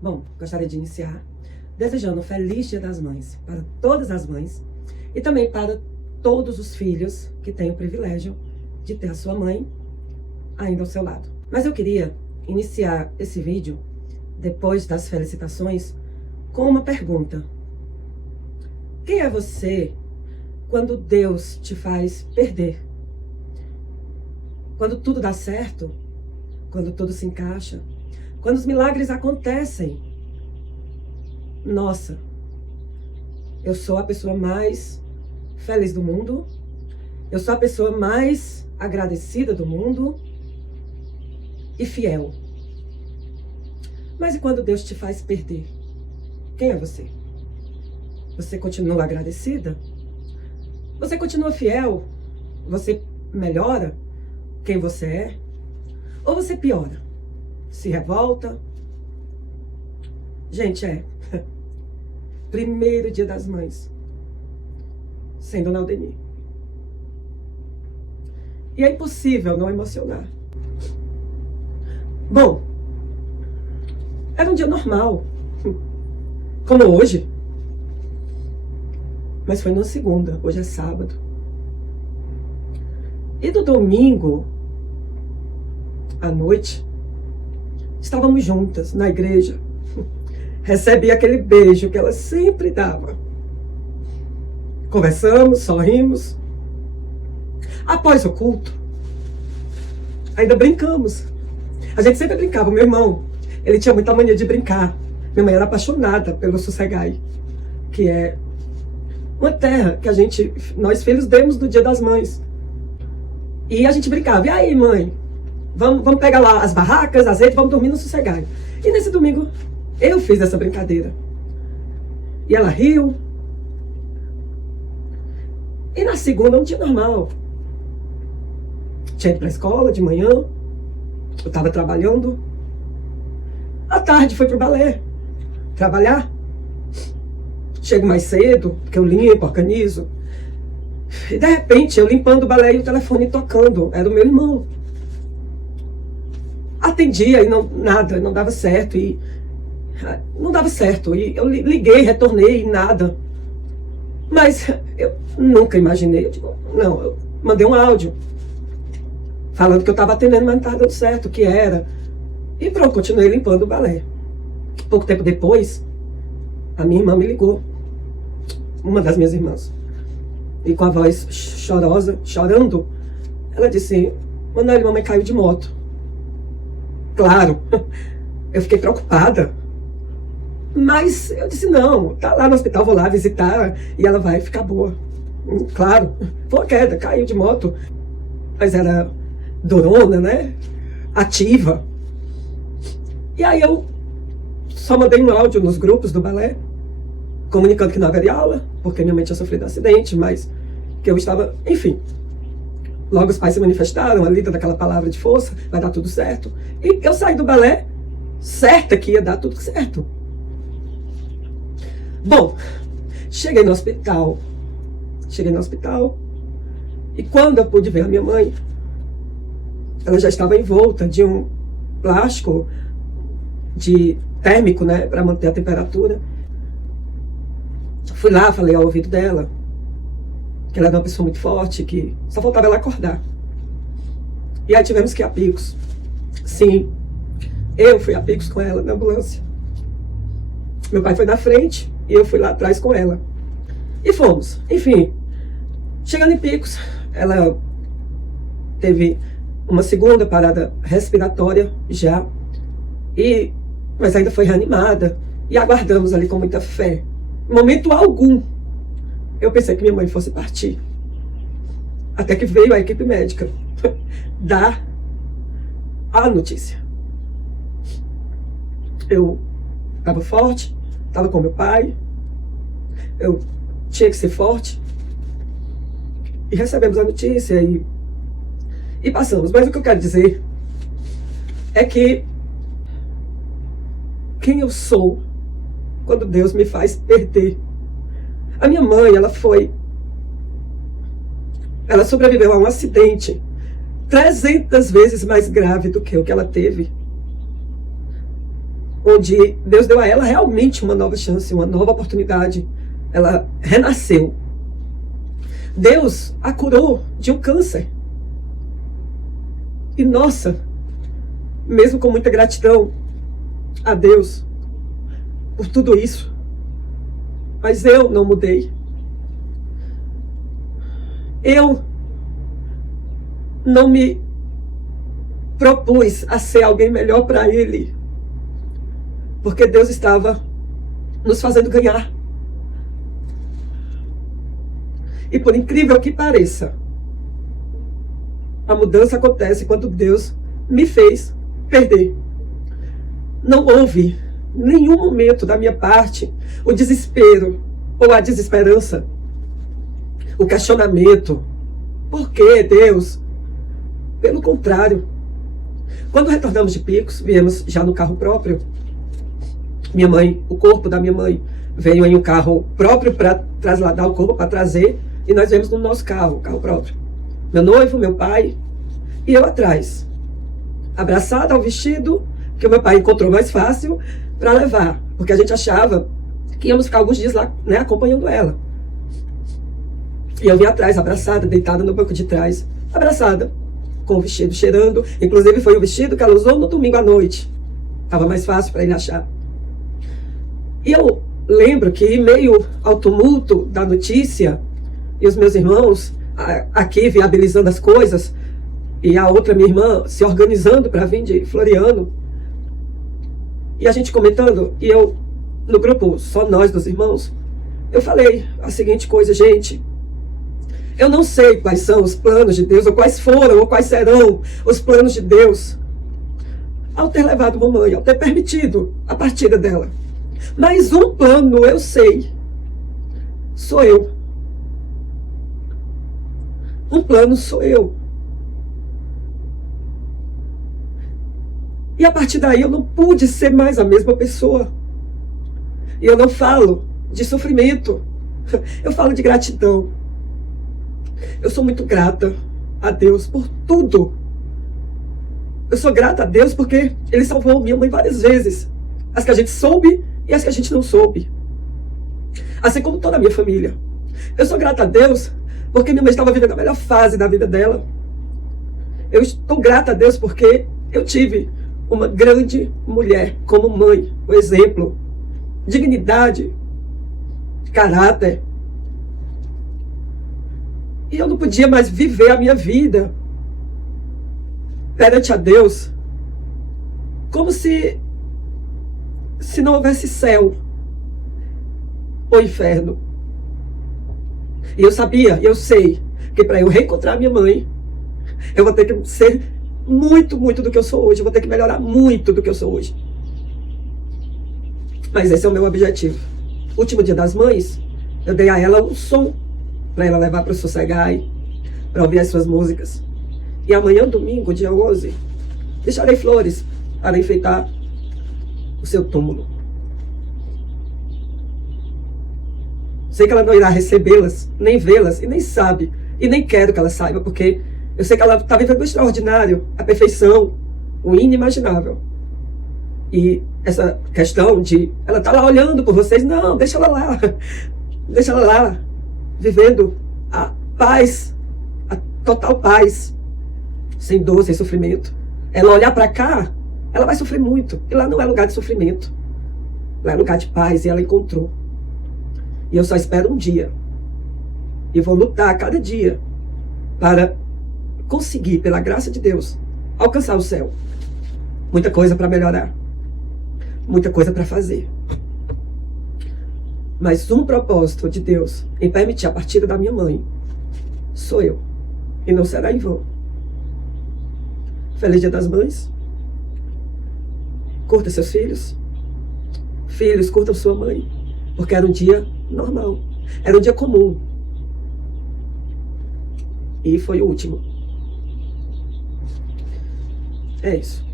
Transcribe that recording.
Bom, gostaria de iniciar desejando um feliz Dia das Mães para todas as mães e também para todos os filhos que têm o privilégio de ter a sua mãe ainda ao seu lado. Mas eu queria iniciar esse vídeo, depois das felicitações, com uma pergunta. Quem é você quando Deus te faz perder? Quando tudo dá certo? Quando tudo se encaixa? Quando os milagres acontecem? Nossa, eu sou a pessoa mais feliz do mundo, eu sou a pessoa mais agradecida do mundo e fiel. Mas e quando Deus te faz perder? Quem é você? Você continua agradecida? Você continua fiel? Você melhora quem você é? Ou você piora? Se revolta? Gente, primeiro Dia das Mães, sem Dona Aldeni. E é impossível não emocionar. Bom, era um dia normal, como hoje. Mas foi na segunda, hoje é sábado. E no domingo, à noite, estávamos juntas na igreja. Recebi aquele beijo que ela sempre dava. Conversamos, sorrimos. Após o culto, ainda brincamos. A gente sempre brincava. Meu irmão, ele tinha muita mania de brincar. Minha mãe era apaixonada pelo Sossegai, que é uma terra que nós filhos demos no Dia das Mães. E a gente brincava. E aí, mãe? Vamos pegar lá as barracas, as redes, vamos dormir no Sossegai. E nesse domingo, eu fiz essa brincadeira. E ela riu. E na segunda, um dia normal. Tinha ido para a escola de manhã. Eu estava trabalhando. À tarde, foi para o balé. Trabalhar. Chego mais cedo, porque eu limpo, organizo. E de repente, eu limpando o balé e o telefone tocando. Era o meu irmão. Atendia e nada, não dava certo. E eu liguei, retornei, nada. Mas eu nunca imaginei. Eu mandei um áudio falando que eu estava atendendo, mas não estava dando certo, o que era. E pronto, continuei limpando o balé. Pouco tempo depois, a minha irmã me ligou. Uma das minhas irmãs. E com a voz chorosa, chorando, ela disse: Manoel, mamãe caiu de moto. Claro, eu fiquei preocupada. Mas eu disse: não, tá lá no hospital, vou lá visitar e ela vai ficar boa. Claro, foi uma queda, caiu de moto. Mas era durona, né? Ativa. E aí eu só mandei um áudio nos grupos do balé, comunicando que não haveria aula, porque minha mãe tinha sofrido um acidente, mas que eu estava, enfim. Logo os pais se manifestaram, ali daquela palavra de força, vai dar tudo certo. E eu saí do balé certa que ia dar tudo certo. Bom, cheguei no hospital. E quando eu pude ver a minha mãe, ela já estava envolta de um plástico de térmico, né, para manter a temperatura. Fui lá, falei ao ouvido dela que ela era uma pessoa muito forte, que só faltava ela acordar. E aí tivemos que ir a Picos. Sim, eu fui a Picos com ela na ambulância. Meu pai foi na frente e eu fui lá atrás com ela. E fomos. Enfim, chegando em Picos, ela teve uma segunda parada respiratória já, mas ainda foi reanimada. E aguardamos ali com muita fé. Em momento algum, eu pensei que minha mãe fosse partir. Até que veio a equipe médica dar a notícia. Eu estava forte, estava com meu pai, eu tinha que ser forte. E recebemos a notícia e passamos. Mas o que eu quero dizer é que quem eu sou quando Deus me faz perder. A minha mãe, ela sobreviveu a um acidente 300 vezes mais grave do que o que ela teve. onde Deus deu a ela realmente uma nova chance, uma nova oportunidade. Ela renasceu. Deus a curou de um câncer. E nossa, mesmo com muita gratidão a Deus por tudo isso, mas eu não mudei. Eu não me propus a ser alguém melhor para Ele, porque Deus estava nos fazendo ganhar. E por incrível que pareça, a mudança acontece quando Deus me fez perder. Não houve nenhum momento da minha parte o desespero ou a desesperança, o questionamento. Por que, Deus? Pelo contrário, quando retornamos de Picos, viemos já no carro próprio. Minha mãe, o corpo da minha mãe, veio em um carro próprio para trasladar o corpo, para trazer, e nós viemos no nosso carro, o carro próprio. Meu noivo, meu pai, e eu atrás, abraçada ao vestido que o meu pai encontrou mais fácil para levar, porque a gente achava que íamos ficar alguns dias lá, né, acompanhando ela. E eu vim atrás, abraçada, deitada no banco de trás, abraçada, com o vestido cheirando. Inclusive foi o vestido que ela usou no domingo à noite. Estava mais fácil para ele achar. E eu lembro que, em meio ao tumulto da notícia, e os meus irmãos aqui viabilizando as coisas, e a outra minha irmã se organizando para vir de Floriano, e a gente comentando, e eu, no grupo, só nós dos irmãos, eu falei a seguinte coisa: gente, eu não sei quais são os planos de Deus, ou quais foram, ou quais serão os planos de Deus ao ter levado mamãe, ao ter permitido a partida dela. Mas um plano eu sei, sou eu. Um plano sou eu. E a partir daí eu não pude ser mais a mesma pessoa. E eu não falo de sofrimento, eu falo de gratidão. Eu sou muito grata a Deus por tudo. Eu sou grata a Deus porque Ele salvou minha mãe várias vezes. As que a gente soube e as que a gente não soube. Assim como toda a minha família. Eu sou grata a Deus porque minha mãe estava vivendo a melhor fase da vida dela. Eu estou grata a Deus porque eu tive uma grande mulher como mãe, um exemplo, dignidade, caráter. E eu não podia mais viver a minha vida perante a Deus como se não houvesse céu ou inferno. E eu sabia, eu sei, que para eu reencontrar minha mãe, eu vou ter que ser muito, muito do que eu sou hoje. Eu vou ter que melhorar muito do que eu sou hoje. Mas esse é o meu objetivo. Último dia das mães, eu dei a ela um som para ela levar para o Sossegai, para ouvir as suas músicas. E amanhã, domingo, dia 11, deixarei flores para enfeitar o seu túmulo. Sei que ela não irá recebê-las, nem vê-las, e nem sabe, e nem quero que ela saiba, porque eu sei que ela está vivendo o extraordinário, a perfeição, o inimaginável. E essa questão de ela tá lá olhando por vocês, não, deixa ela lá. Deixa ela lá, vivendo a paz, a total paz, sem dor, sem sofrimento. Ela olhar para cá, ela vai sofrer muito. E lá não é lugar de sofrimento. Lá é lugar de paz, e ela encontrou. E eu só espero um dia. E vou lutar cada dia para conseguir, pela graça de Deus, alcançar o céu. Muita coisa para melhorar. Muita coisa para fazer. Mas um propósito de Deus em permitir a partida da minha mãe sou eu. E não será em vão. Feliz Dia das Mães. Curta seus filhos. Filhos, curtam sua mãe. Porque era um dia normal. Era um dia comum. E foi o último. É isso.